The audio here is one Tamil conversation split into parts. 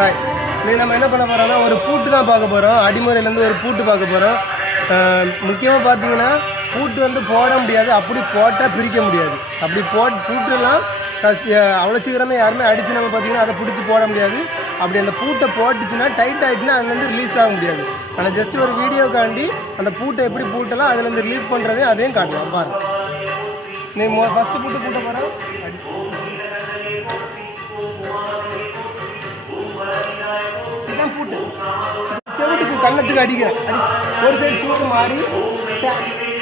ஹாய், இன்னைக்கு நம்ம என்ன பண்ண போகிறோம்னா ஒரு பூட்டு தான் பார்க்க போகிறோம். அடிமுறையிலேருந்து ஒரு பூட்டு பார்க்க போகிறோம். முக்கியமாக பார்த்தீங்கன்னா பூட்டு வந்து போட முடியாது, அப்படி போட்டால் பிரிக்க முடியாது. அப்படி பூட்டுலாம் அவ்வளோ சீக்கிரமே யாருமே அடித்து நம்ம பார்த்தீங்கன்னா அதை பிடிச்சி போட முடியாது. அப்படி அந்த பூட்டை போட்டுச்சுன்னா டைட் ஆகிட்டுனா அதுலேருந்து ரிலீஸ் ஆக முடியாது. ஆனால் ஜஸ்ட் ஒரு வீடியோக்காண்டி அந்த பூட்டை எப்படி பூட்டலாம் அதுலேருந்து ரிலீவ் பண்ணுறதே அதையும் காட்டலாம் பாருங்கள். நீ ஃபஸ்ட்டு பூட்டை போகிறோம். இதுதான் பூட்டு. செவட்டுக்கு கண்ணத்துக்கு அடிக்கிறேன். ஒரு சைடு சூடு மாறி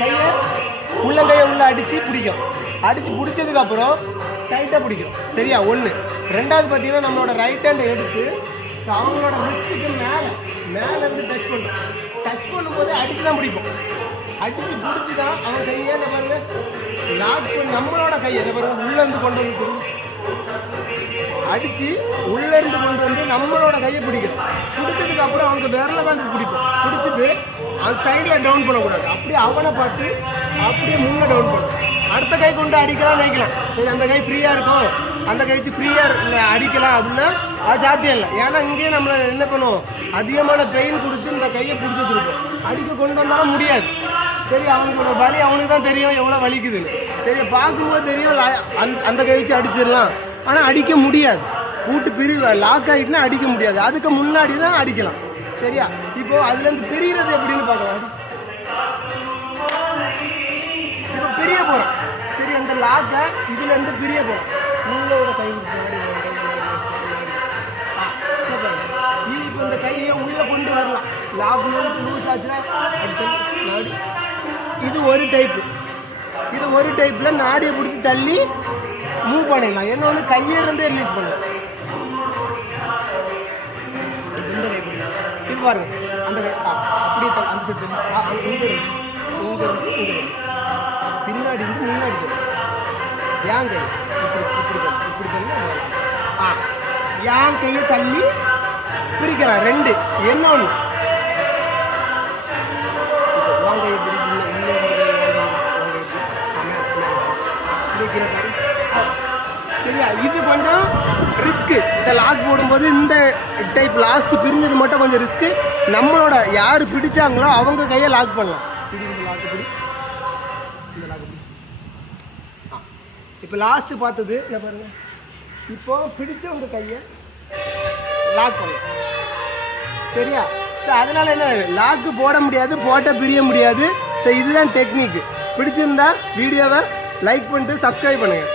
கையை உள்ளங்கையை உள்ளே அடித்து பிடிக்கும். அடித்து பிடிச்சதுக்கப்புறம் டைட்டாக பிடிக்கும். சரியா? ஒன்று. ரெண்டாவது பார்த்தீங்கன்னா நம்மளோட ரைட் ஹேண்டை எடுத்து அவங்களோட ரிஸ்ட்டுக்கு மேலேருந்து டச் பண்ணுறோம். டச் பண்ணும்போது அடித்து தான் பிடிப்போம். அடித்து பிடிச்சி தான் அவன் கையை என்ன பாருங்க லாக் பண்ணி நம்மளோட கையை என்ன பாருங்க உள்ளேருந்து கொண்டு வந்து அடித்து உள்ளேருந்து கொண்டு வந்து நம்மளோட கையை பிடிக்கும். பிடிச்சதுக்கு அப்புறம் அவங்க விரல தான் பிடிப்போம். பிடிச்சிட்டு அது சைடில் டவுன் பண்ணக்கூடாது. அப்படியே அவனை பார்த்து அப்படியே முன்னே டவுன் பண்ணும். அடுத்த கை கொண்டு அடிக்கலாம் நினைக்கலாம். சரி, அந்த கை ஃப்ரீயாக இருக்கும், அந்த கை வச்சு ஃப்ரீயாக இல்லை அடிக்கலாம் அப்படின்னா அது சாத்தியம் இல்லை. ஏன்னா இங்கேயே நம்மளை என்ன பண்ணுவோம், அதிகமான பெயின் கொடுத்து இந்த கையை பிடிச்சி வச்சுருப்போம். அடிக்க கொண்டு வந்தாலும் முடியாது. சரி, அவனுக்கு ஒரு வலி அவனுக்கு தான் தெரியும் எவ்வளோ வலிக்குதுன்னு. சரி, பார்க்கும்போது தெரியும் அந்த கை வச்சு அடிச்சிடலாம், ஆனால் அடிக்க முடியாது. பூட்டு லாக் ஆகிட்டுனா அடிக்க முடியாது. அதுக்கு முன்னாடி தான் அடிக்கலாம். சரியா? இப்போ அதுலேருந்து பிரிகிறது எப்படின்னு பார்க்கலாம். இப்போ பிரிய போகிறோம். சரி, அந்த லாக்கை இதுலேருந்து பிரிய போகிறோம். உள்ளோட கை இப்போ இந்த கையை உள்ளே கொண்டு வரலாம். லாக் லூஸ் ஆச்சுன்னா இது ஒரு டைப்பு. இது ஒரு டைப்பில் நாடியை பிடிச்சி தள்ளி மூவ் பண்ணிடலாம். என்ன ஒன்று கையிலிருந்தே ரிலீஸ் பண்ணலாம். இப்போ பாருங்க, அந்த அப்படியே அந்த செட்டு இங்கே பின்னாடி இருந்து முன்னாடி ஏன் கை இப்படி தள்ளி ஏன் கையை தள்ளி பிரிக்கிறான். ரெண்டு. என்ன ஒன்று சரியா? இது கொஞ்சம் ரிஸ்க்கு. இந்த லாக் போடும்போது இந்த டைப் லாஸ்ட்டு பிரிஞ்சது மட்டும் கொஞ்சம் ரிஸ்க்கு. நம்மளோட யார் பிடிச்சாங்களோ அவங்க கையை லாக் பண்ணலாம். இந்த லாக்கு பிடி, இந்த லாக்கு பிடி. இப்போ லாஸ்ட்டு பார்த்தது என்ன பாருங்க, இப்போ பிடிச்சவங்க கையை லாக் பண்ணலாம். சரியா? ஸோ அதனால் என்ன, லாக்கு போட முடியாது, போட்டால் பிரிய முடியாது. ஸோ இதுதான் டெக்னிக். பிடிச்சிருந்தா வீடியோவை லைக் பண்ணிட்டு சப்ஸ்கிரைப் பண்ணுங்கள்.